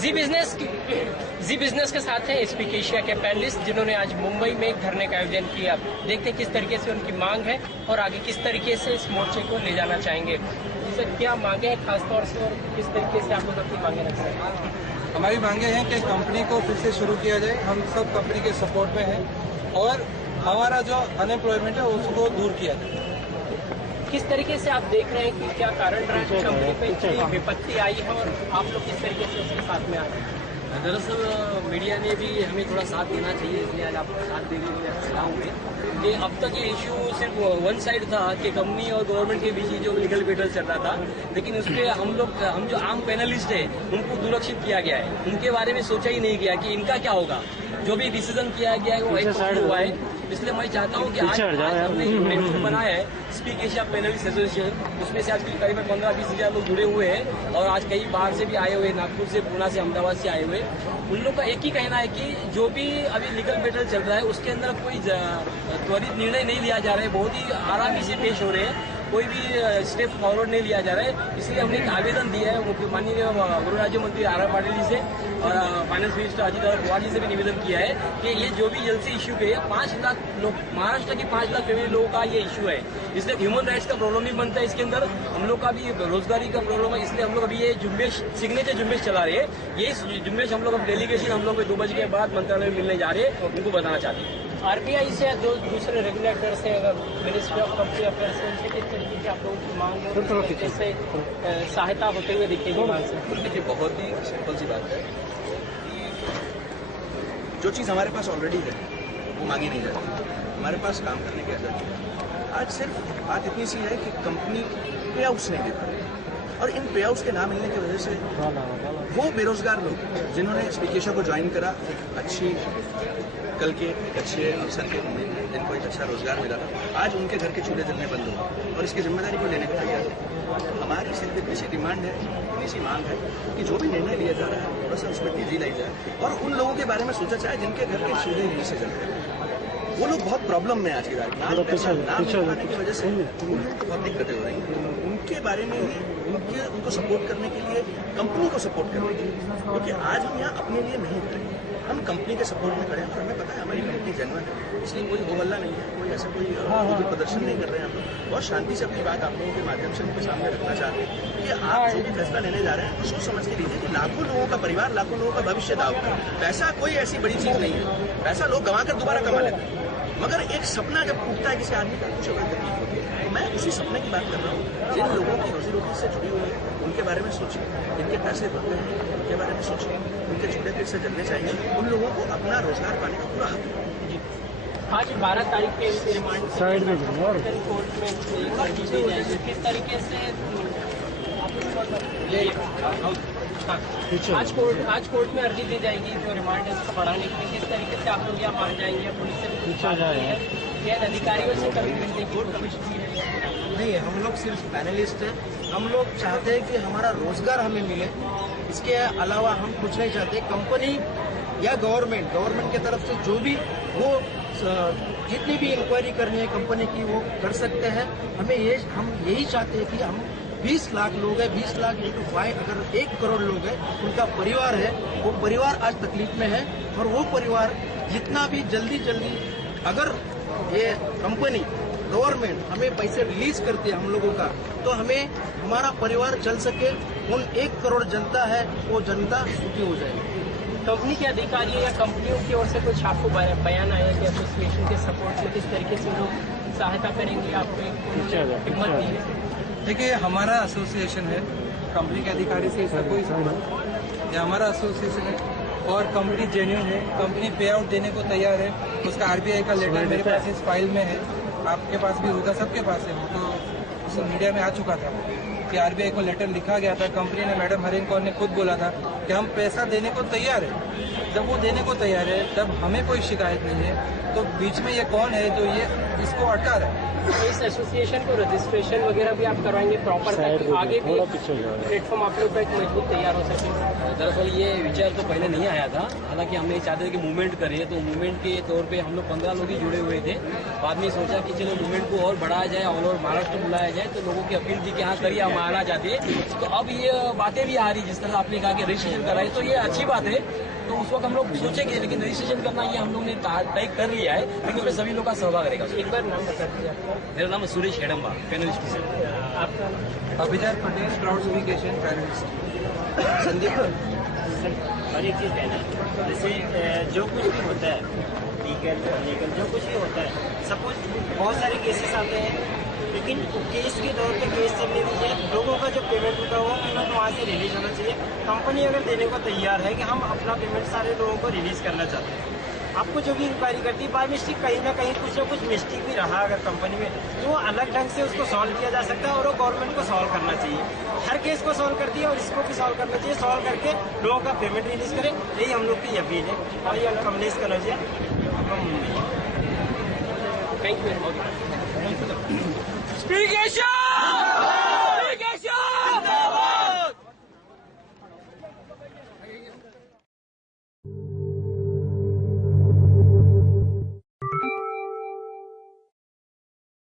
जी business के साथ हैं स्पीक एशिया के पैनलिस्ट जिन्होंने आज मुंबई में एक धरने का आयोजन किया। देखते हैं किस तरीके से उनकी मांग है और आगे किस तरीके से इस मोर्चे को ले जाना चाहेंगे। सर क्या मांगे हैं खासतौर से और किस तरीके से आप लोग अपनी मांगे रख रहे हैं? हमारी मांगे हैं कि कंपनी को फिर से शुरू किया जाए। हम सब कंपनी के सपोर्ट में हैं और हमारा जो अनएम्प्लॉयमेंट है उसको दूर किया जाए। किस तरीके से आप देख रहे हैं कि क्या कारण रहा है कंपनी पे इतनी विपत्ति आई है और आप लोग किस तरीके से उसके साथ में आ रहे हैं? दरअसल मीडिया ने भी हमें थोड़ा साथ देना चाहिए, इसलिए आज आपको साथ देने के लिए खड़ा हूँ कि अब तक ये इशू सिर्फ वन साइड था कि कंपनी और गवर्नमेंट के बीच जो लीगल बैटल चल रहा था, लेकिन उस पर हम जो आम पैनलिस्ट है उनको दुर्लक्षित किया गया है। उनके बारे में सोचा ही नहीं गया कि इनका क्या होगा। जो भी डिसीजन किया गया है वो एक हुआ है। इसलिए मैं चाहता हूँ कि आज हमने जो प्लेटफॉर्म बनाया है स्पीक एशिया पैनलिस्ट एसोसिएशन, उसमें से आज करीबन 15-20 हजार लोग जुड़े हुए हैं और आज कई बाहर से भी आए हुए, नागपुर से, पुणे से, अहमदाबाद से आए हुए। उन लोग का एक ही कहना है कि जो भी अभी लीगल बैटल चल रहा है उसके अंदर कोई त्वरित निर्णय नहीं लिया जा रहा है, बहुत ही आरामी से पेश हो रहे हैं, कोई भी स्टेप फॉरवर्ड नहीं लिया जा रहा है। इसलिए हमने एक आवेदन दिया है माननीय गृह राज्य मंत्री आर पाटिल जी से और फाइनेंस मिनिस्टर अजित पवार जी से भी निवेदन किया है कि ये जो भी जलसी इश्यू पे 5 लाख लोग, महाराष्ट्र की 5 लाख फैमिली लोगों का ये इश्यू है, इसलिए ह्यूमन राइट्स का प्रॉब्लम भी बनता है इसके अंदर, हम लोग का भी रोजगारी का प्रॉब्लम है। इसलिए हम लोग अभी ये जुम्बेश, सिग्नेचर जुम्बेश चला रहे हैं। ये जुम्बेश हम लोग अब डेलीगेशन हम लोग 2 बजे के बाद मंत्रालय में मिलने जा रहे हैं, उनको बताना चाहते हैं। आरबीआई से जो दूसरे रेगुलेटर्स हैं, अगर मिनिस्ट्री ऑफ कंपनी अफेयर्स से उनसे किस तरीके की आप लोगों की मांग है, कैसे सहायता होते हुए दिखेगी मांग से? देखिए, बहुत ही सिंपल सी बात है, जो चीज़ हमारे पास ऑलरेडी है वो मांगी नहीं जाती, हमारे पास काम करने की आदत है। आज सिर्फ बात इतनी सी है कि कंपनी पे आउट्स नहीं दे पा रही और इन पे आउट्स के ना मिलने की वजह से वो बेरोजगार लोग जिन्होंने स्पीक एशिया को ज्वाइन करा, अच्छी कल के एक अच्छे अवसर के उम्मीद में जिनको एक अच्छा रोजगार मिला था, आज उनके घर के चूल्हे जलने बंद हो और इसकी जिम्मेदारी को लेने को तैयार है। हमारी सिर्फ इतनी सी डिमांड है, इतनी सी मांग है कि जो भी निर्णय लिया जा रहा है थोड़ा सा उसमें तेजी लाई जाए और उन लोगों के बारे में सोचा जाए जिनके घर के चूल्हे यहीं से जलते हैं। वो लोग बहुत प्रॉब्लम में आज की तारीख में, आज पैसा ना मिल पाने की वजह से उनको बहुत दिक्कतें हो रही हैं। उनके बारे में ही उनको सपोर्ट करने के लिए, कंपनी को सपोर्ट करने के लिए, क्योंकि आज हम यहाँ अपने लिए नहीं खड़े, हम कंपनी के सपोर्ट में खड़े हैं और हमें पता है हमारी कंपनी जेन्युइन है, इसलिए कोई हो हल्ला नहीं है, कोई ऐसा कोई प्रदर्शन नहीं कर रहे हैं। हम लोग बहुत शांति से अपनी बात आप लोगों के माध्यम से उनके सामने रखना चाहते हैं कि आप जो भी फैसला लेने जा रहे हैं तो सोच समझ के लीजिए कि लाखों लोगों का परिवार, लाखों लोगों का भविष्य दाव पर। पैसा कोई ऐसी बड़ी चीज नहीं है, पैसा लोग गंवा कर दोबारा कमा लेते हैं, मगर एक सपना जब टूटता है किसी आदमी का कुछ बड़ी तकलीफ होती है। तो मैं उसी सपने की बात कर रहा हूँ, जिन लोगों की रोजी रोटी से जुड़ी हुई है उनके बारे में सोचिए, जिनके पैसे बढ़ रहे हैं उनके बारे में सोचिए, उनके चूल्हे फिर से जलने चाहिए, उन लोगों को अपना रोजगार पाने का पूरा हक है। आज 12 तारीख के रिमांड कोर्ट में अर्जी दी जाएगी, किस तरीके से आज कोर्ट में अर्जी दी जाएगी जो रिमांड है उसको बढ़ाने के लिए, किस तरीके से आप लोग यहाँ मान जाएंगे? पुलिस से पूछा जाए, अधिकारियों से कभी मिलने की कोशिश की नहीं, हम लोग सिर्फ पैनलिस्ट हैं। हम लोग चाहते हैं कि हमारा रोजगार हमें मिले, इसके अलावा हम कुछ नहीं चाहते। कंपनी या गवर्नमेंट की तरफ से जो भी वो जितनी भी इंक्वायरी करनी है कंपनी की वो कर सकते हैं। हम यही चाहते हैं कि हम 20 लाख लोग हैं, 20 लाख इंटू 5, अगर 1 करोड़ लोग हैं, उनका परिवार है, वो परिवार आज तकलीफ में है और वो परिवार जितना भी जल्दी अगर ये कंपनी गवर्नमेंट हमें पैसे रिलीज करती है हम लोगों का, तो हमें हमारा परिवार चल सके। उन 1 करोड़ जनता है वो जनता सुखी हो जाएगी। कंपनी के अधिकारियों या कंपनियों की ओर से कुछ आपको बयान आया कि एसोसिएशन के सपोर्ट में किस तरीके से लोग सहायता करेंगे? आपको हिम्मत दी है? देखिए, हमारा एसोसिएशन है, कंपनी के अधिकारी से इसका कोई संबंध, ये हमारा एसोसिएशन है और कंपनी जेन्युइन है, कंपनी पे आउट देने को तैयार है। उसका आरबीआई का लेटर मेरे पास इस फाइल में है, आपके पास भी होगा, सबके पास है। वो तो सोशल मीडिया में आ चुका था कि आरबीआई को लेटर लिखा गया था। कंपनी ने, मैडम हरेन कौर ने खुद बोला था कि हम पैसा देने को तैयार है। जब वो देने को तैयार है तब हमें कोई शिकायत नहीं है, तो बीच में ये कौन है जो ये इसको अटका रहा है? इस एसोसिएशन को रजिस्ट्रेशन वगैरह भी आप करवाएंगे प्रॉपर, ताकि आगे भी प्लेटफॉर्म आप लोग का एक मजबूत तैयार हो सके? दरअसल ये विचार तो पहले नहीं आया था, हालांकि हम ये चाहते थे कि मूवमेंट करें, तो मूवमेंट के तौर पे हम लोग 15 लोग ही जुड़े हुए थे। बाद में सोचा कि चलो मूवमेंट को और बढ़ाया जाए, ऑल ओवर महाराष्ट्र बुलाया जाए, तो लोगों की अपील थी कि हाँ करिए, हम आना चाहते हैं। तो अब ये बातें भी आ रही, जिस तरह आपने कहा कि रजिस्ट्रेशन कराए, तो ये अच्छी बात है। तो उस वक्त हम लोग सोचेंगे, लेकिन रजिस्ट्रेशन करना ये हम लोग ने तय कर लिया है, लेकिन उसमें सभी लोग का सहभाग रहेगा। एक बार नाम बता दीजिए आपका। मेरा नाम है सुरेश हेडम्बा, पैनलिस्ट से। आपका अभिजात पटेल, प्राउड स्पीकेशन पैनलिस्ट। संदीप और एक चीज़ कहना है, जैसे जो कुछ भी होता है लीगल जो कुछ भी होता है, सपोज बहुत सारे केसेस आते हैं, लेकिन केस के दौर पे केस चलने दीजिए, लोगों का जो पेमेंट होता है वो पेमेंट वहाँ से रिलीज होना चाहिए। कंपनी अगर देने को तैयार है कि हम अपना पेमेंट सारे लोगों को रिलीज करना चाहते हैं, आपको जो भी इंक्वायरी करती है बाय मिस्टेक कहीं ना कुछ मिस्टेक भी रहा अगर कंपनी में, तो वो अलग ढंग से उसको सॉल्व किया जा सकता है और वो गवर्नमेंट को सॉल्व करना चाहिए। हर केस को सॉल्व करती है और इसको भी सॉल्व करना चाहिए, सॉल्व करके लोगों का पेमेंट रिलीज करें, यही हम लोग की अपील है। और ये Kamlesh Kanaujia thank you very much. स्पीकेशन